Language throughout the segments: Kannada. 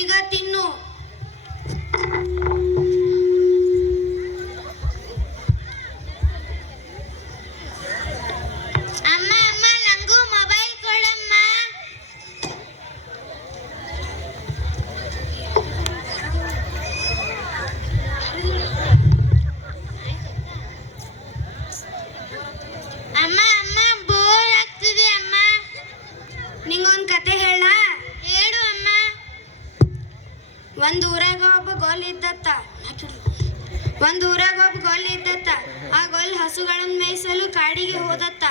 ಈಗ ತಿನ್ನು. ಅಮ್ಮ ಅಮ್ಮ ನಂಗೂ ಮೊಬೈಲ್ ಕೊಡಮ್ಮ. ಅಮ್ಮ ಅಮ್ಮ ಬೋರ್ ಆಗ್ತಿದೆ ಅಮ್ಮ. ನಿಂಗೊಂದು ಕತೆ ಹೇಳ. ಹೇಳು ಅಮ್ಮ. ಒಂದು ಊರಾಗ ಒಬ್ಬ ಗೋಲ್ ಇದ್ದತ್ತ. ಆ ಗೋಲ್ ಹಸುಗಳನ್ನ ಮೇಯಿಸಲು ಕಾಡಿಗೆ ಹೋದತ್ತ.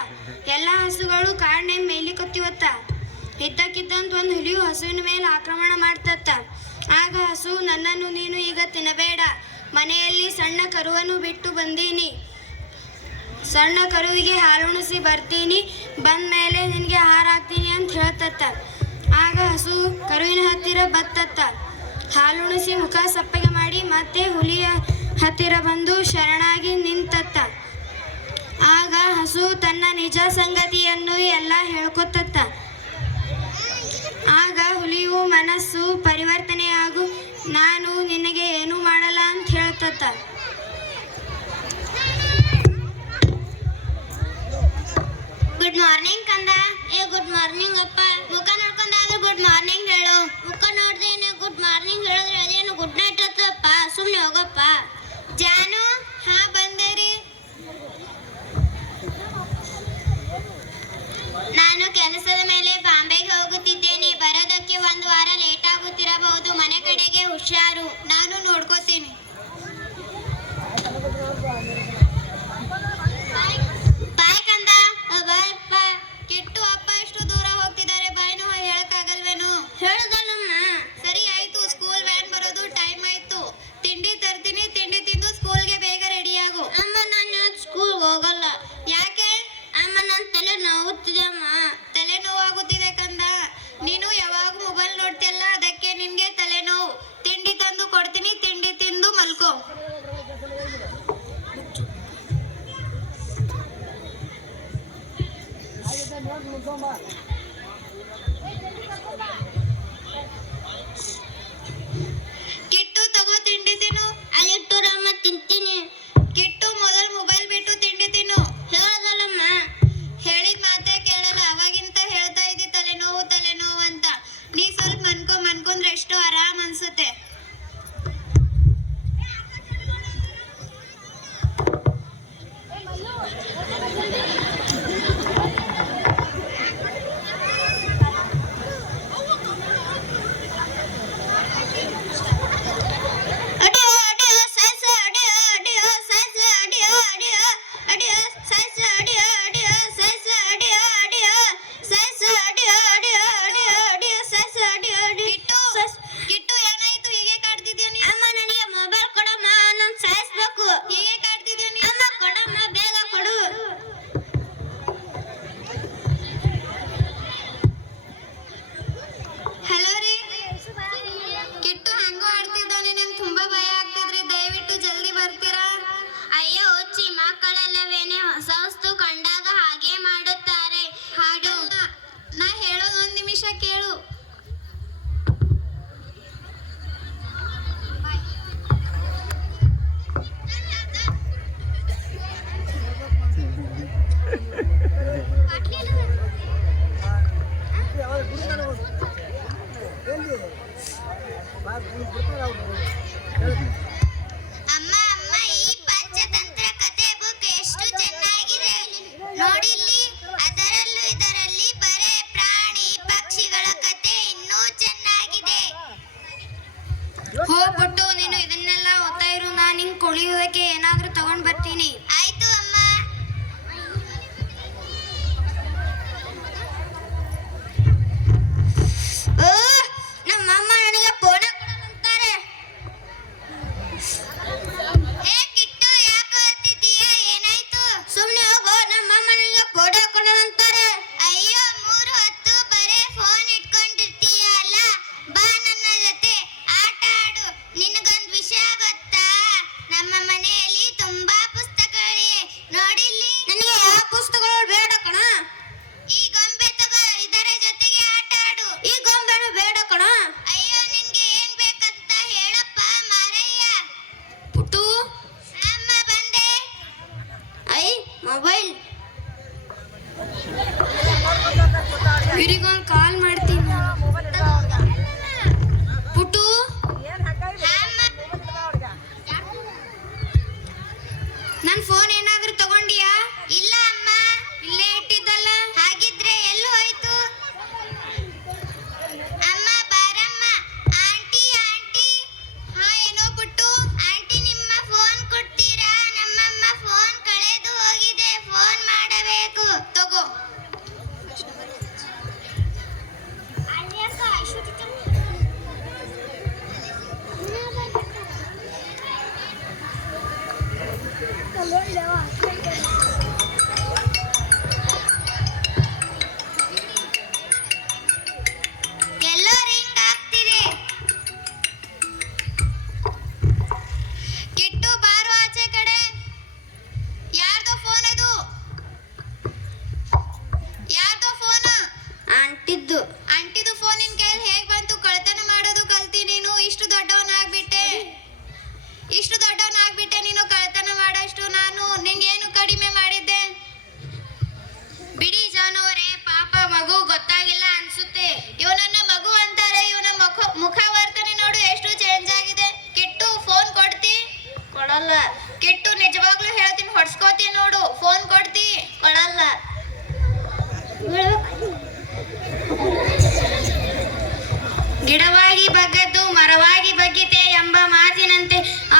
ಎಲ್ಲ ಹಸುಗಳು ಕಾಡಿನ ಮೇಯ್ಲಿಕತ್ತಿವತ್ತ. ಇದ್ದಕ್ಕಿದ್ದಂತ ಒಂದು ಹುಲಿಯು ಹಸುವಿನ ಮೇಲೆ ಆಕ್ರಮಣ ಮಾಡ್ತತ್ತ. ಆಗ ಹಸು, ನನ್ನನ್ನು ನೀನು ಈಗ ತಿನ್ನಬೇಡ, ಮನೆಯಲ್ಲಿ ಸಣ್ಣ ಕರುವನ್ನು ಬಿಟ್ಟು ಬಂದೀನಿ, ಸಣ್ಣ ಕರುವಿಗೆ ಹಾಲುಣಿಸಿ ಬರ್ತೀನಿ, ಬಂದ ಮೇಲೆ ನಿನಗೆ ಆಹಾರ ಹಾಕ್ತೀನಿ ಅಂತ ಹೇಳ್ತತ್ತ. ಆಗ ಹಸು ಕರುವಿನ ಹತ್ತಿರ ಬತ್ತತ್ತ. ಹಾಲುಣಿಸಿ ಮುಖ ಸಪ್ಪಗೆ ಮಾಡಿ ಮತ್ತೆ ಹುಲಿಯ ಹತ್ತಿರ ಬಂದು ಶರಣಾಗಿ ನಿಂತತ್ತ. ಆಗ ಹಸು ತನ್ನ ನಿಜ ಸಂಗತಿಯನ್ನು ಎಲ್ಲ ಹೇಳ್ಕೊತತ್ತ. ಆಗ ಹುಲಿಯು ಮನಸ್ಸು ಪರಿವರ್ತನೆಯಾಗು, ನಾನು ನಿನಗೆ ಏನೂ ಮಾಡಲ್ಲ ಅಂತ ಹೇಳ್ತತ್ತ. ಗುಡ್ ಮಾರ್ನಿಂಗ್ ಕಂದ. ಗುಡ್ ಮಾರ್ನಿಂಗ್ ಅಪ್ಪ. ಮುಖ ನೋಡ್ಕೊಂಡಾದ್ರೂ ಗುಡ್ ಮಾರ್ನಿಂಗ್ ಹೇಳು. ಮುಖ ನೋಡ್ದೇನೆ ಗುಡ್ ಮಾರ್ನಿಂಗ್ ಹೇಳಿದ್ರೆ ಅದೇನು ಗುಡ್ ನೈಟ್ ಅತ್ತಪ್ಪ. ಸುಮ್ಮನೆ ಹೋಗಪ್ಪ. ಜಾನು, ಹಾ ಬಂದೇರಿ. ನಾನು ಕೆಲಸದ ಮೇಲೆ ಬಾಂಬೆಗೆ ಹೋಗುತ್ತಿದ್ದೇನೆ. ಬರೋದಕ್ಕೆ 1 ವಾರ ಲೇಟ್ ಆಗುತ್ತಿರಬಹುದು. ಮನೆ ಕಡೆಗೆ ಹುಷಾರು. ನಾನು ನೋಡ್ಕೋತೀನಿ. ಬಾಯ್ ಕಂದ. ಬಾಯ್ ಅಪ್ಪ. ಕಿಟ್ಟು ಅಪ್ಪ ಎಷ್ಟು ದೂರ ಹೋಗ್ತಿದ್ದಾರೆ, ಬಾಯ್ನು ಹೇಳಕ್ಕಾಗಲ್ವೇನು? ಹೇಳುದಲ್ಲಮ್ಮ. ಸರಿ ಆಯ್ತು, ಸ್ಕೂಲ್ ವ್ಯಾನ್ ಬರೋದು ಟೈಮ್ ಆಯ್ತು. ತಿಂಡಿ ತರ್ತೀನಿ, ತಿಂಡಿ ತಿಂದು ಸ್ಕೂಲ್ಗೆ ಬೇಗ ರೆಡಿ ಆಗು. ಅಮ್ಮ ನಾನು ಸ್ಕೂಲ್ಗೆ ಹೋಗಲ್ಲ. ಯಾಕೆ? ಅಮ್ಮ ನನ್ನ ತಲೆ ನೋವುತ್ತಿದೆ ಅಮ್ಮ. ತಲೆ ನೋವಾಗುತ್ತಿದೆ ಕಂದ. ನೀನು ಯಾವಾಗ ಮೊಬೈಲ್ ನೋಡ್ತಿಯಲ್ಲ, ಅದಕ್ಕೆ ನಿನ್ಗೆ ತಲೆನೋವು. ತಿಂಡಿ ತಂದು ಕೊಡ್ತೀನಿ, ತಿಂಡಿ ತಿಂದು ಮಲ್ಕೋ. ಕಿಟ್ಟು ತಗೋ, ತಿಂಡಿ ತಿನ್ನು. ಅಲ್ಲಿಟ್ಟುರಮ್ಮ, ತಿಂತೀನಿ. ಕಿಟ್ಟು ಮೊದಲು ಮೊಬೈಲ್ ಬಿಟ್ಟು ತಿಂಡಿ ತಿನ್ನು. ಹೇಳದಲ್ಲಮ್ಮ. ಹೇಳಿದ ಮಾತೇ ಕೇಳಲ್ಲ. ಅವಾಗಿಂತ ಹೇಳ್ತಾ ಇದ್ದಿ ತಲೆನೋವು ತಲೆನೋವು ಅಂತ. ನೀ ಸ್ವಲ್ಪ ಮನ್ಕೊಂಡ್ರೆ ಎಷ್ಟು ಆರಾಮ್ ಅನ್ಸುತ್ತೆ. ಕೇಳು. ಅಮ್ಮ ಅಮ್ಮ, ಈ ಪಂಚತಂತ್ರ ಕತೆ ಬುಕ್ ಎಷ್ಟು ಚೆನ್ನಾಗಿದೆ ನೋಡಿಲ್ಲಿ. ಅದರಲ್ಲೂ ಇದರಲ್ಲಿ ಬರೇ ಪ್ರಾಣಿ ಪಕ್ಷಿಗಳ ಕತೆ ಇನ್ನೂ ಚೆನ್ನಾಗಿದೆ. ಹೋಗ್ಬಿಟ್ಟು ನೀನು ಇದನ್ನೆಲ್ಲ ಓದ್ತಾ ಇರು. ನಾನು ನಿಂಗೆ ಕುಳಿಯೋದಕ್ಕೆ ಏನಾದ್ರೂ ತಗೊಂಡ್ ಬರ್ತೀನಿ. ಆಯ್ತು ಅಮ್ಮ. ನಮ್ಮಮ್ಮ ನನಗೆ ಫೋನ್ ಕೊಡಂತಾರೆ. ಏ ಕಿಟ್ಟು, ಯಾಕೆ ಓದ್ತಿದ್ದೀಯ? ಏನಾಯ್ತು? ಸುಮ್ಮನೆ ಹೋಗೋ. ನಮ್ಮಮ್ಮ ನನಗೆ ಫೋನ್ ಕೊಡಂತಾರೆ. ಅಯ್ಯೋ, 3 ಹೊತ್ತು ಬರೇ ಫೋನ್ ಇಟ್ಕೊಂಡಿರ್ತೀಯ ಅಲ್ಲ. ಬಾ ನನ್ನ ಜೊತೆ ಆಟ ಆಡು. ನಿನಗೊಂದು ವಿಷಯ ಗೊತ್ತಾ? ನಮ್ಮ ಮನೆಯಲ್ಲಿ ತುಂಬಾ ಪುಸ್ತಕಗಳು ಗಿಡವಾಗಿ ಬಗ್ಗದ್ದು ಮರವಾಗಿ ಬಗ್ಗಿತೆ ಎಂಬ ಮಾತಿನಂತೆ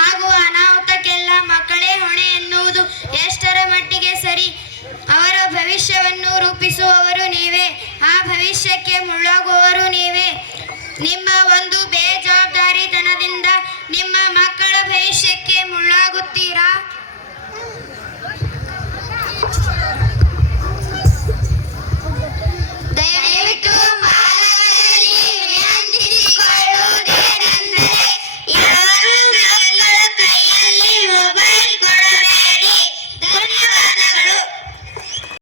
ಆಗುವ ಅನಾಹುತಕ್ಕೆಲ್ಲ ಮಕ್ಕಳೇ ಹೊಣೆ ಎನ್ನುವುದು ಎಷ್ಟರ ಮಟ್ಟಿಗೆ ಸರಿ? ಅವರ ಭವಿಷ್ಯವನ್ನು ರೂಪಿಸುವವರು ನೀವೇ, ಆ ಭವಿಷ್ಯಕ್ಕೆ ಮುಳ್ಳಾಗುವವರು ನೀವೇ. ನಿಮ್ಮ ಒಂದು